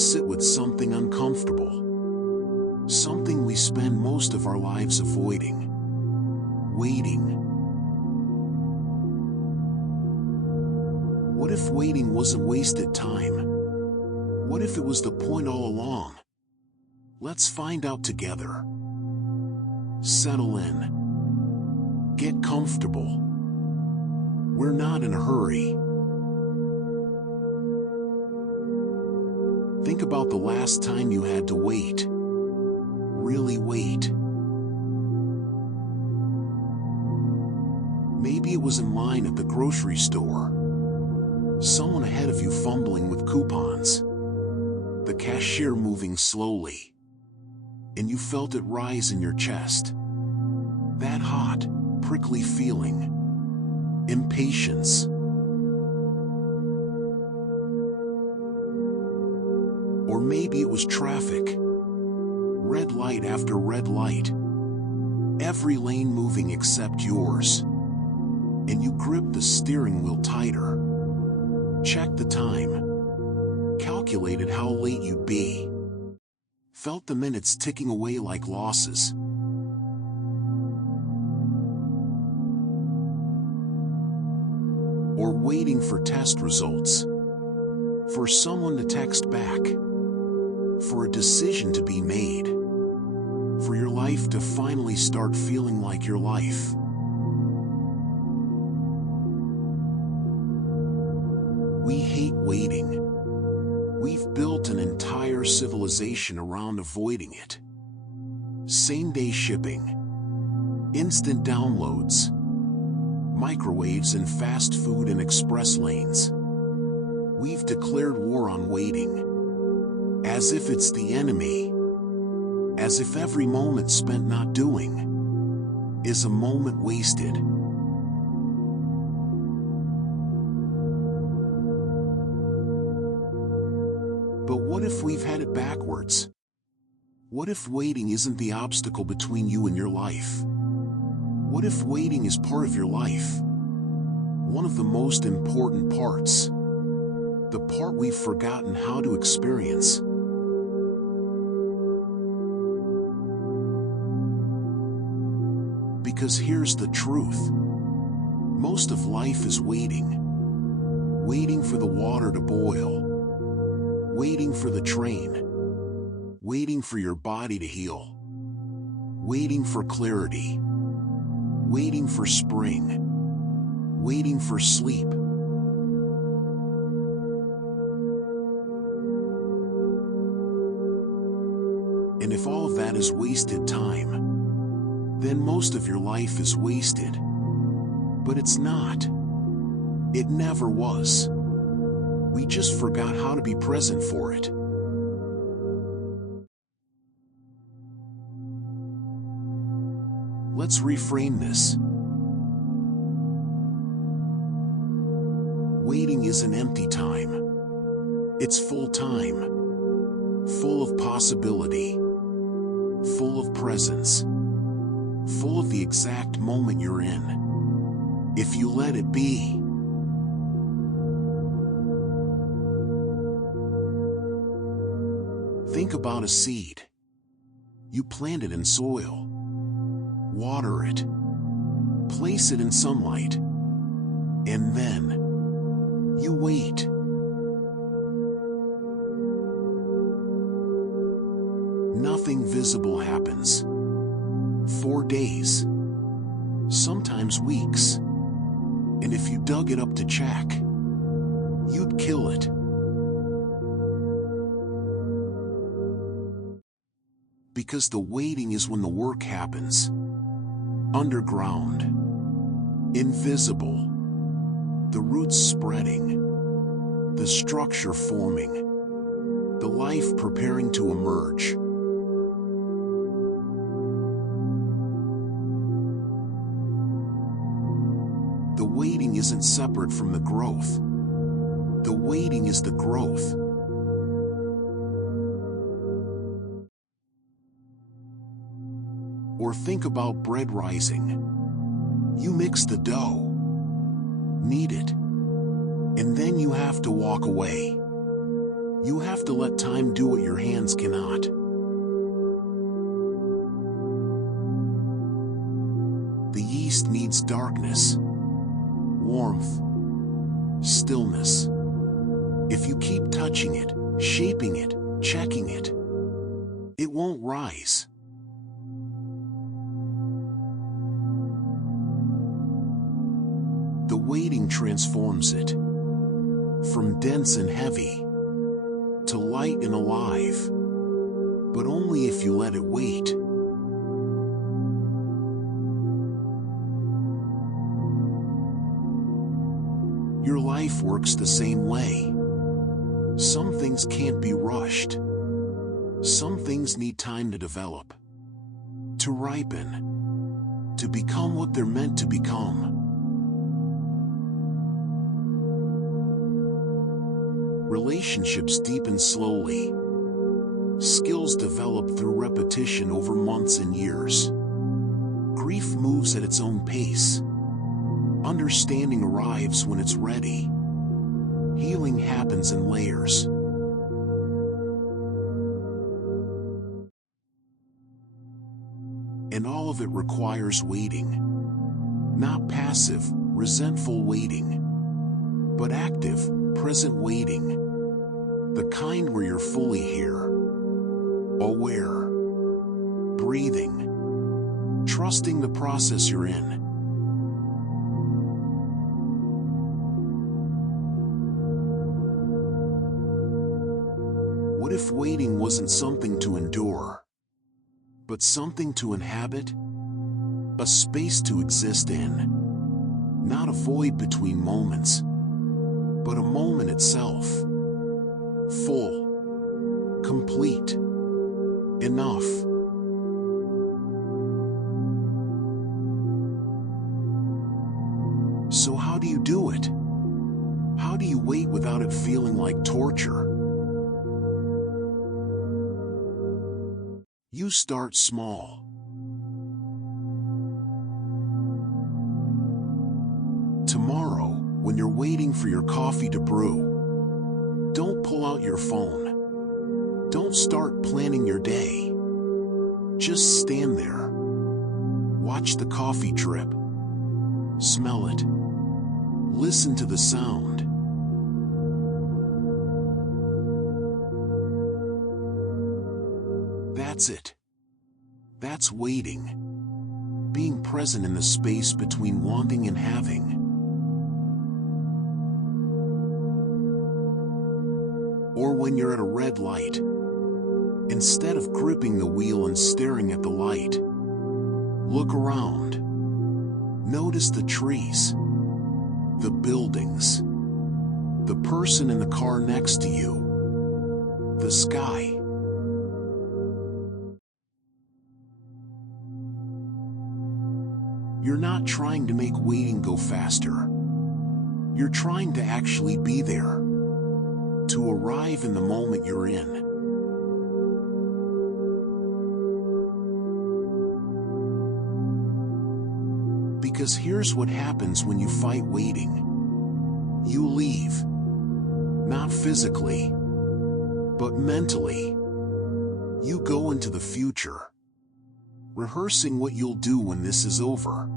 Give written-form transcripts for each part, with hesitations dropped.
sit with something uncomfortable. Something we spend most of our lives avoiding. Waiting. What if waiting wasn't wasted time? What if it was the point all along? Let's find out together. Settle in. Get comfortable. We're not in a hurry. Think about the last time you had to wait. Really wait. Maybe it was in line at the grocery store. Someone ahead of you fumbling with coupons. The cashier moving slowly. And you felt it rise in your chest. That hot, prickly feeling. Impatience. Or maybe it was traffic. Red light after red light. Every lane moving except yours. And you gripped the steering wheel tighter. Checked the time. Calculated how late you'd be. Felt the minutes ticking away like losses. Or waiting for test results. For someone to text back. For a decision to be made. For your life to finally start feeling like your life. We hate waiting. We've built an entire civilization around avoiding it. Same-day shipping. Instant downloads. Microwaves and fast food and express lanes. We've declared war on waiting. As if it's the enemy. As if every moment spent not doing is a moment wasted. But what if we've had it backwards? What if waiting isn't the obstacle between you and your life? What if waiting is part of your life? One of the most important parts. The part we've forgotten how to experience. Because here's the truth. Most of life is waiting. Waiting for the water to boil. Waiting for the train. Waiting for your body to heal. Waiting for clarity. Waiting for spring. Waiting for sleep. And if all of that is wasted time, then most of your life is wasted. But it's not. It never was. We just forgot how to be present for it. Let's reframe this. Waiting isn't empty time. It's full time. Full of possibility. Full of presence. Full of the exact moment you're in. If you let it be. Think about a seed. You plant it in soil. Water it. Place it in sunlight. And then you wait. Nothing visible happens. 4 days. Sometimes weeks. And if you dug it up to check, you'd kill it. Because the waiting is when the work happens. Underground. Invisible. The roots spreading. The structure forming. The life preparing to emerge. The waiting isn't separate from the growth. The waiting is the growth. Or think about bread rising. You mix the dough, knead it, and then you have to walk away. You have to let time do what your hands cannot. The yeast needs darkness, warmth, stillness. If you keep touching it, shaping it, checking it, it won't rise. The waiting transforms it from dense and heavy to light and alive, but only if you let it wait. Your life works the same way. Some things can't be rushed. Some things need time to develop, to ripen, to become what they're meant to become. Relationships deepen slowly. Skills develop through repetition over months and years. Grief moves at its own pace. Understanding arrives when it's ready. Healing happens in layers. And all of it requires waiting. Not passive, resentful waiting, but active, present waiting. The kind where you're fully here, aware, breathing, trusting the process you're in. What if waiting wasn't something to endure, but something to inhabit? A space to exist in. Not a void between moments, but a moment itself. Full, complete, enough. So how do you do it? How do you wait without it feeling like torture? You start small. Tomorrow, when you're waiting for your coffee to brew, don't pull out your phone. Don't start planning your day. Just stand there. Watch the coffee drip. Smell it. Listen to the sound. That's it. That's waiting. Being present in the space between wanting and having. Or when you're at a red light, instead of gripping the wheel and staring at the light, look around. Notice the trees, the buildings, the person in the car next to you, the sky. You're not trying to make waiting go faster. You're trying to actually be there, to arrive in the moment you're in. Because here's what happens when you fight waiting. You leave. Not physically, but mentally. You go into the future, rehearsing what you'll do when this is over,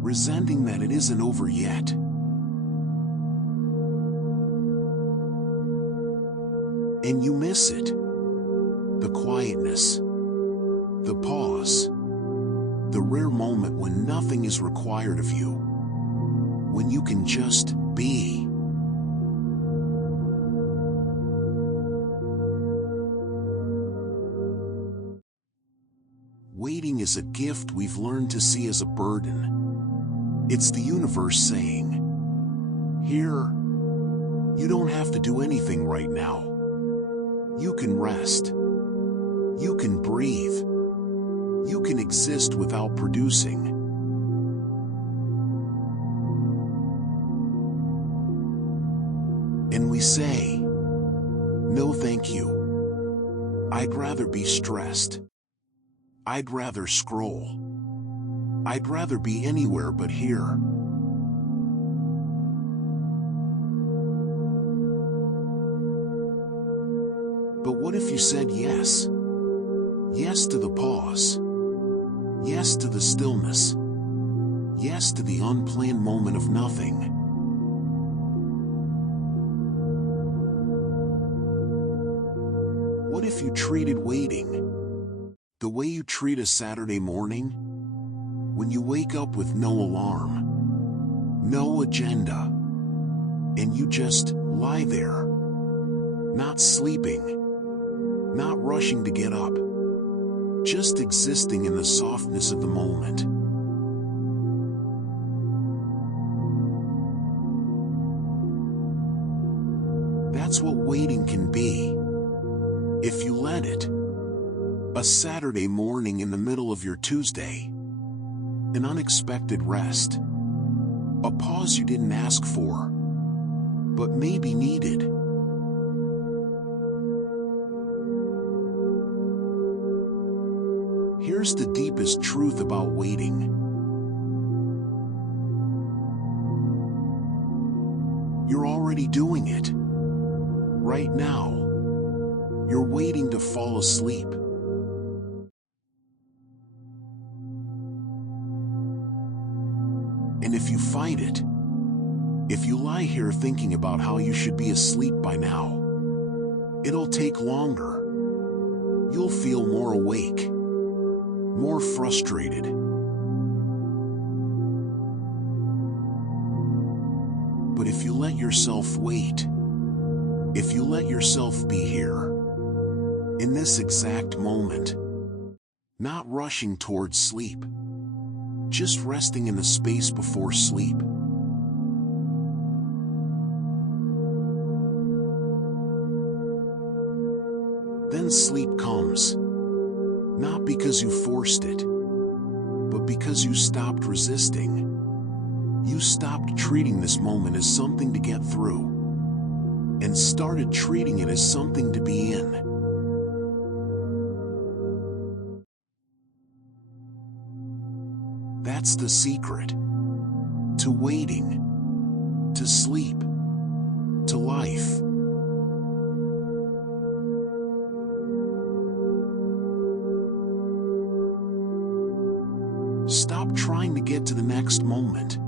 resenting that it isn't over yet. And you miss it. The quietness, the pause, the rare moment when nothing is required of you, when you can just be. Waiting is a gift we've learned to see as a burden. It's the universe saying, "Here, you don't have to do anything right now. You can rest. You can breathe. You can exist without producing." And we say, "No thank you. I'd rather be stressed. I'd rather scroll. I'd rather be anywhere but here." What if you said yes? Yes to the pause. Yes to the stillness. Yes to the unplanned moment of nothing. What if you treated waiting the way you treat a Saturday morning? When you wake up with no alarm, no agenda, and you just lie there, not sleeping, not rushing to get up, just existing in the softness of the moment. That's what waiting can be, if you let it. A Saturday morning in the middle of your Tuesday. An unexpected rest. A pause you didn't ask for, but maybe needed. Here's the deepest truth about waiting. You're already doing it. Right now. You're waiting to fall asleep. And if you fight it, if you lie here thinking about how you should be asleep by now, it'll take longer. You'll feel more awake, more frustrated. But if you let yourself wait, if you let yourself be here, in this exact moment, not rushing towards sleep, just resting in the space before sleep. Then sleep comes, not because you forced it, but because you stopped resisting. You stopped treating this moment as something to get through, and started treating it as something to be in. That's the secret to waiting, to sleep, to life. Stop trying to get to the next moment.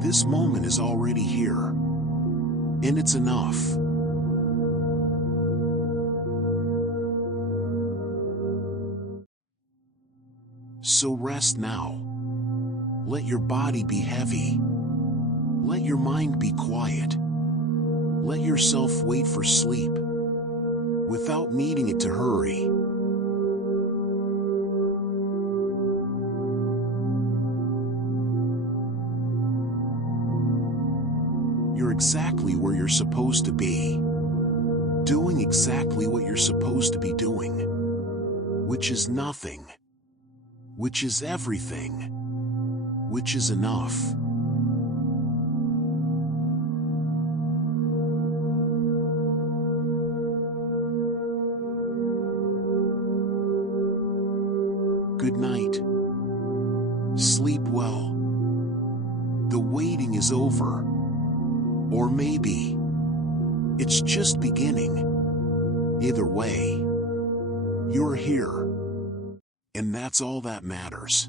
This moment is already here, and it's enough. So rest now. Let your body be heavy. Let your mind be quiet. Let yourself wait for sleep, without needing it to hurry. You're exactly where you're supposed to be, doing exactly what you're supposed to be doing, which is nothing, which is everything, which is enough. Good night. Sleep well. The waiting is over. Or maybe it's just beginning. Either way, you're here. And that's all that matters.